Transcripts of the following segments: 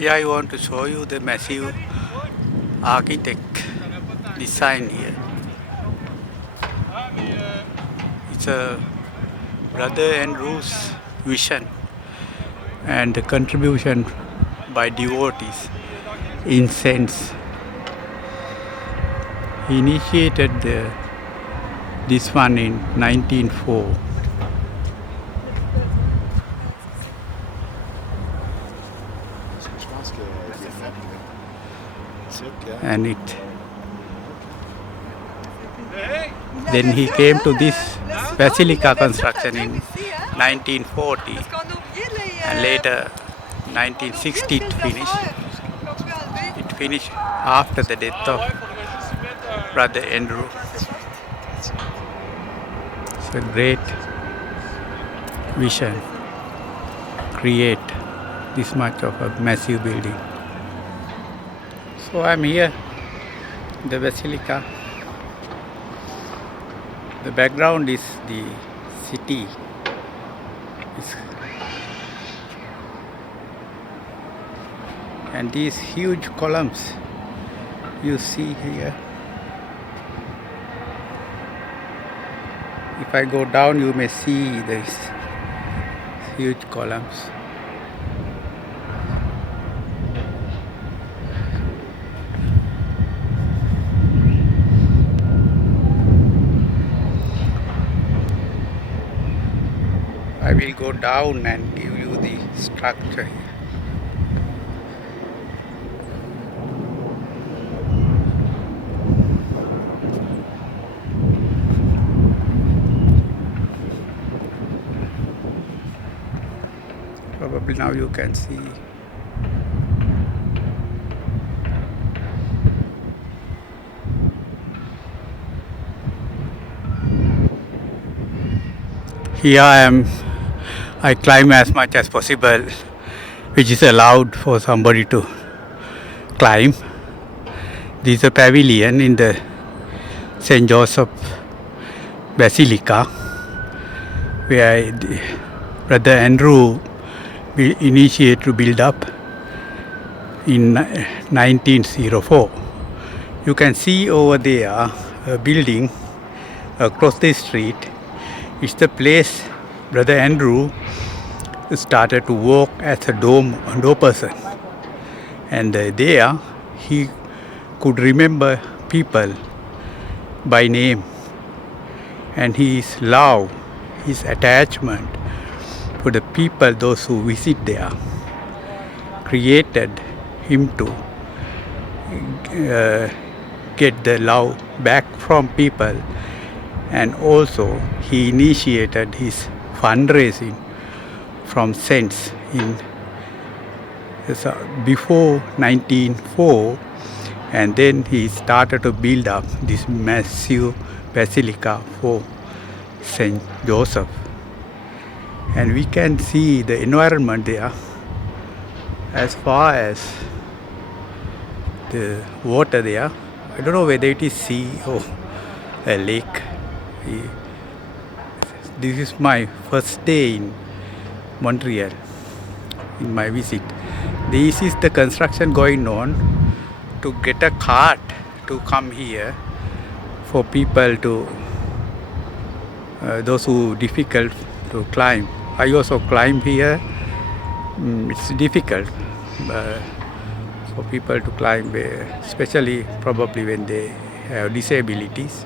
Here I want to show you the massive architect design here. It's a Brother Andrew's vision and the contribution by devotees in sense. He initiated this one in 1904. And then he came to this Basilica construction in 1940, and later 1960 it finished. It finished after the death of Brother Andrew. It's a great vision, create this much of a massive building. So I'm here, the Basilica. The background is the city. And these huge columns you see here. If I go down, you may see these huge columns. I will go down and give you the structure here. Probably now you can see. Here I climb as much as possible, which is allowed for somebody to climb. This is a pavilion in the St. Joseph Basilica, where Brother Andrew initiated to build up in 1904. You can see over there a building across the street. It's the place Brother Andrew started to work as a door person. And there he could remember people by name. And his love, his attachment for the people, those who visit there, created him to get the love back from people. And also he initiated his fundraising from cents in before 1904, and then he started to build up this massive basilica for St. Joseph. And we can see the environment there as far as the water there. I don't know whether it is sea or a lake. This is my first day in Montreal in my visit. This is the construction going on to get a cart to come here for people to those who difficult to climb. I also climb here. It's difficult for people to climb, especially probably when they have disabilities.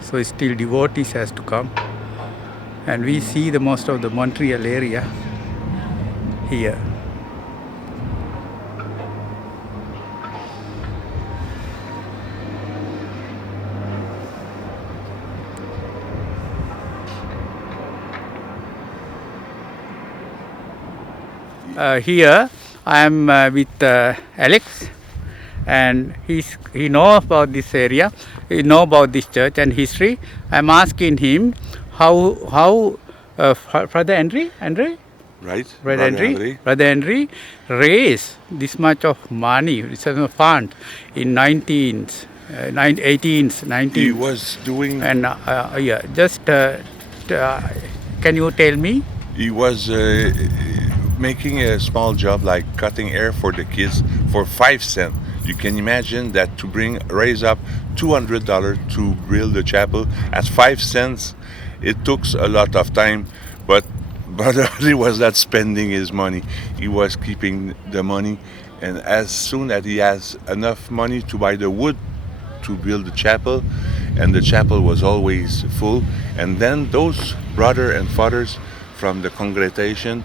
So still devotees has to come, and we see the most of the Montreal area here. Here I am with Alex, and he knows about this area, he knows about this church and history. I'm asking him how Brother Andre? Right, Brother Andre raised this much of money, this is a fund in 18s, 19. He was doing. And can you tell me? He was making a small job like cutting hair for the kids for 5 cents. You can imagine that to raise up $200 to build the chapel at 5 cents, it took a lot of time, but Brother he was not spending his money. He was keeping the money, and as soon as he has enough money to buy the wood to build the chapel, and the chapel was always full, and then those brother and fathers from the congregation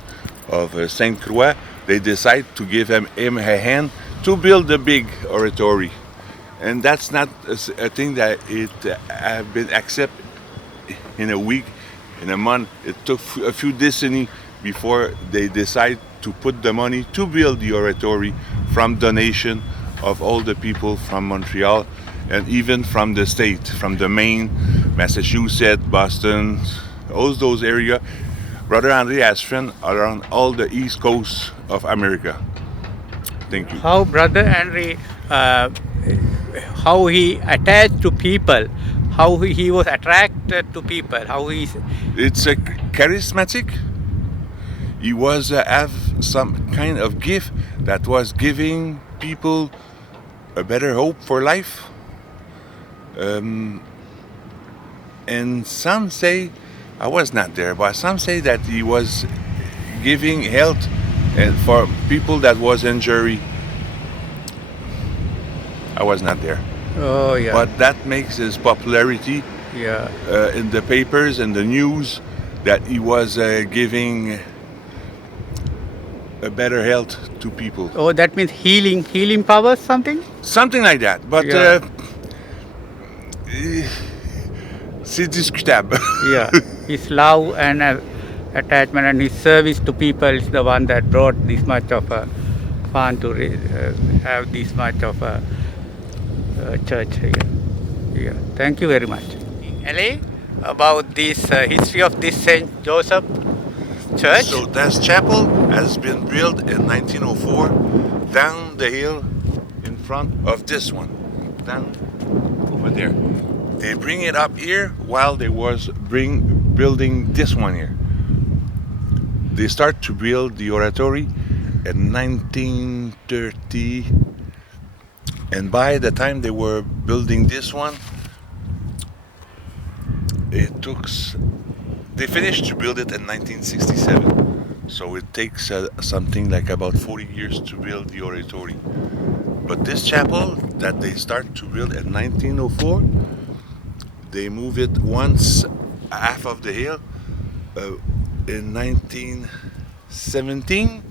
of Saint Croix, they decide to give him a hand to build the big oratory. And that's not a thing that it have been accepted in a week, in a month. It took a few decennies before they decide to put the money to build the oratory from donation of all the people from Montreal and even from the state, from the Maine, Massachusetts, Boston, all those areas. Brother Andre has friends around all the east coast of America. Thank you. How Brother Henry, how he attached to people, how he was attracted to people, how he... It's a charismatic. He was have some kind of gift that was giving people a better hope for life. And some say, I was not there, but some say that he was giving health and for people that was injured. I was not there. Oh, yeah. But that makes his popularity Yeah. in the papers and the news that he was giving a better health to people. Oh, that means healing powers, something? Something like that. But Yeah. c'est discutable. Yeah. His love and attachment and his service to people is the one that brought this much of a fun to have this much of a church here. Yeah. Thank you very much. In LA, about this history of this Saint Joseph Church. So that chapel has been built in 1904 down the hill in front of this one, down over there. They bring it up here while they was building this one here. They start to build the oratory in 1930, and by the time they were building this one, they finished to build it in 1967. So it takes something like about 40 years to build the oratory. But this chapel that they start to build in 1904, they move it once half of the hill. In 1917,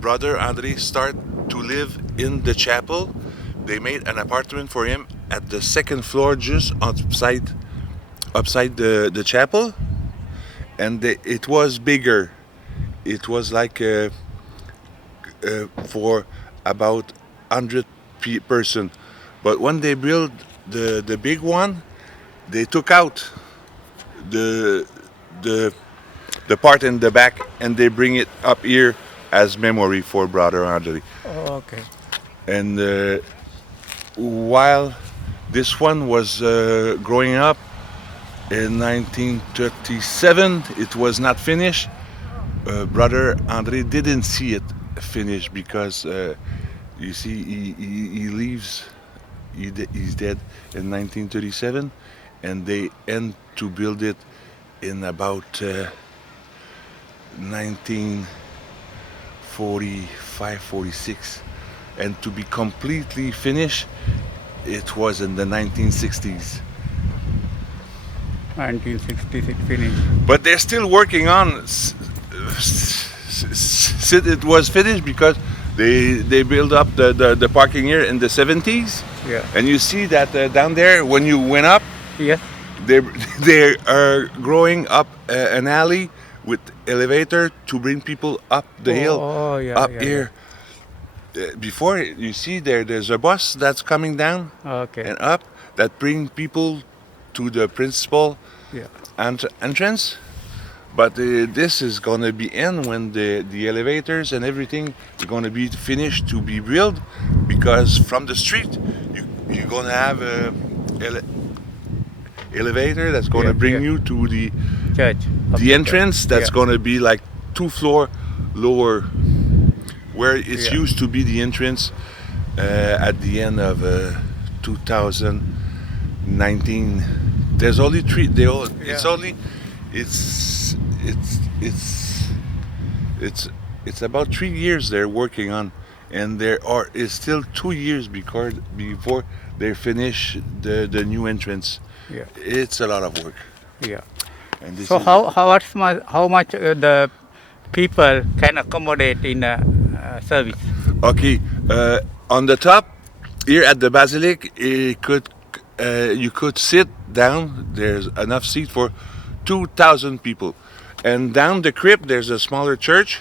Brother Andre start to live in the chapel. They made an apartment for him at the second floor, just upside the chapel, and it was bigger. It was like for about 100 person. But when they built the big one, they took out the part in the back and they bring it up here as memory for Brother Andre. Oh, okay. And while this one was growing up in 1937, it was not finished. Brother Andre didn't see it finished because you see he leaves. He's dead in 1937, and they end to build it in about 1945-46, and to be completely finished, it was in the 1960s. 1966 finished. But they're still working on it was finished because they built up the parking here in the 70s. Yeah. And you see that down there when you went up, Yes. they are growing up an alley with elevator to bring people up the hill, up here. Before you see there's a bus that's coming down and up that bring people to the principal entrance. But this is going to be in when the elevators and everything is going to be finished to be built, because from the street you're going to have a elevator that's going to bring you to the church, the entrance that's going to be like 2 floors lower, where it's Yeah. used to be the entrance at the end of 2019. There's only three. It's Yeah. only, it's it's it's it's about 3 years they're working on, and there is still 2 years before they finish the new entrance. Yeah. It's a lot of work, Yeah. and this So is how much the people can accommodate in a service? okay. On the top here at the Basilica, you could sit down. There's enough seat for 2,000 people, and down the crypt there's a smaller church.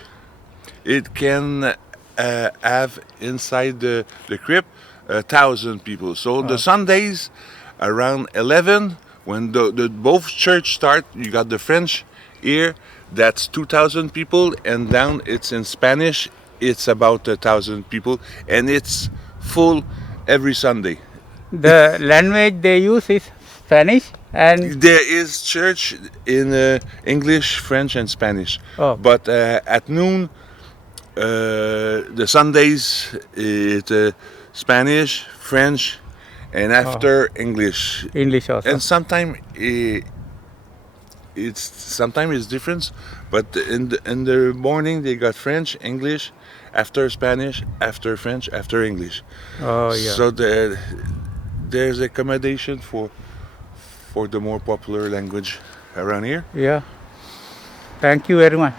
It can have inside the crypt 1,000 people. So the Sundays around 11, when the both church start, you got the French here. That's 2,000 people, and down it's in Spanish. It's about 1,000 people, and it's full every Sunday. The language they use is Spanish and There is church in English, French, and Spanish. Oh. But at noon, the Sundays, it's Spanish, French, and after English. English also. And sometimes it's different, but in the morning they got French, English, after Spanish, after French, after English. Oh yeah. So there's accommodation for the more popular language around here. Yeah. Thank you very much.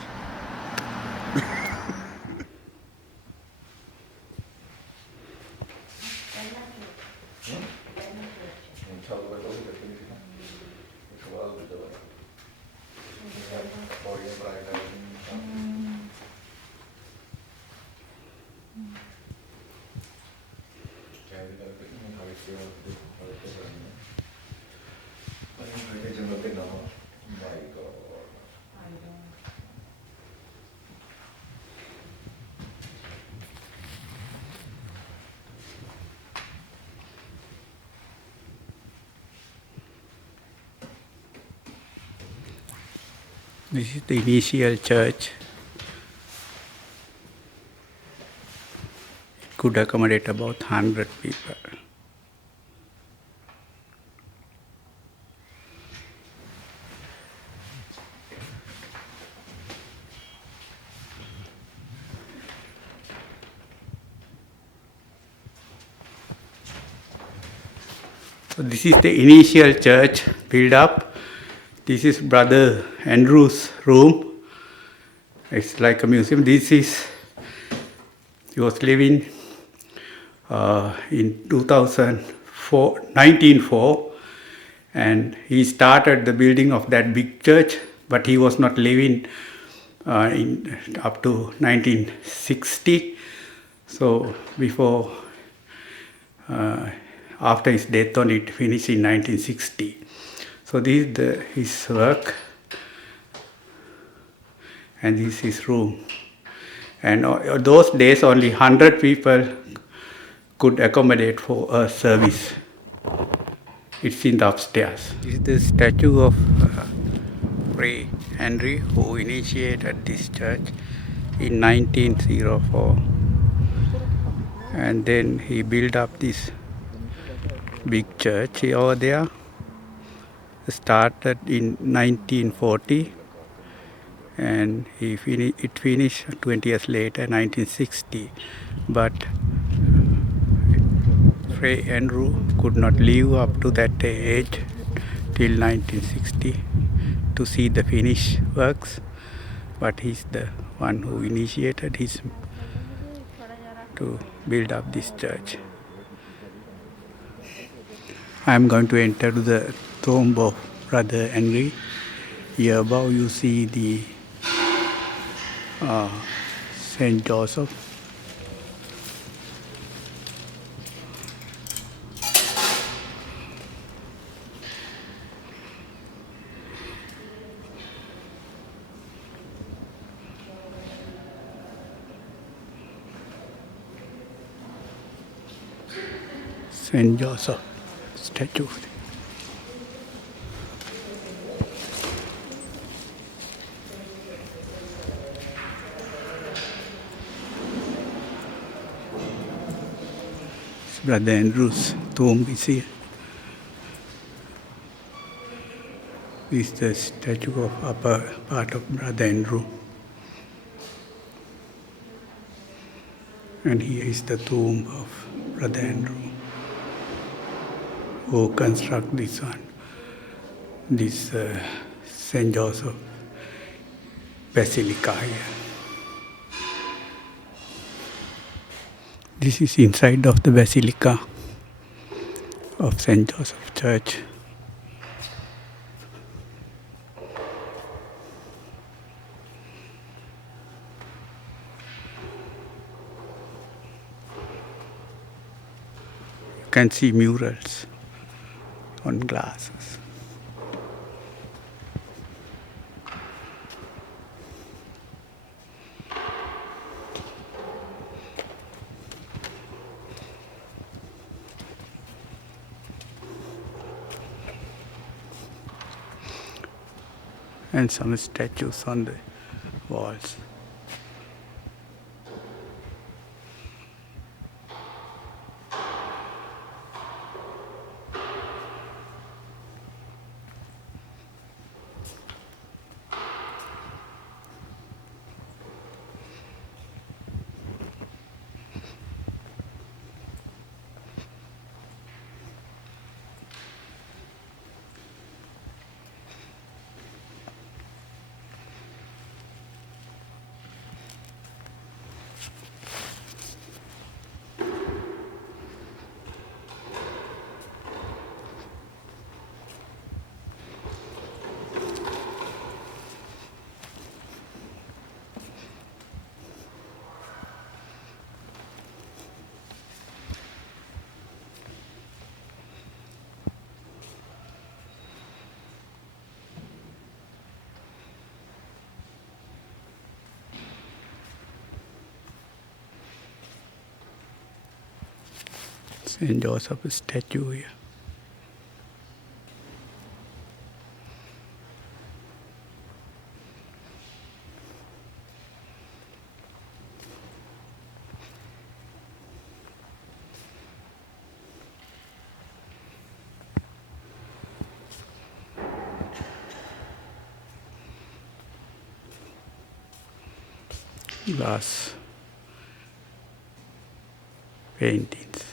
This is the initial church. It could accommodate about 100 people. So this is the initial church built up. This is Brother Andrew's room. It's like a museum. He was living in 1904, and he started the building of that big church, but he was not living up to 1960. So after his death only it finished in 1960. So this is his work, and this is his room. And those days only 100 people could accommodate for a service. It's in the upstairs. This is the statue of Fray Henry, who initiated this church in 1904. And then he built up this big church over there. Started in 1940, and it finished 20 years later, 1960. But Fray Andrew could not live up to that age till 1960 to see the finished works. But he's the one who initiated to build up this church. I'm going to enter the tomb of Brother Henry. Here above you see the Saint Joseph. Saint Joseph statue. Brother Andrew's tomb is here. This is the statue of upper part of Brother Andrew. And here is the tomb of Brother Andrew, who construct this one, this St. Joseph Basilica here. This is inside of the Basilica of St. Joseph Church. You can see murals on glasses. And some statues on the walls. St. Joseph statue here. Glass paintings.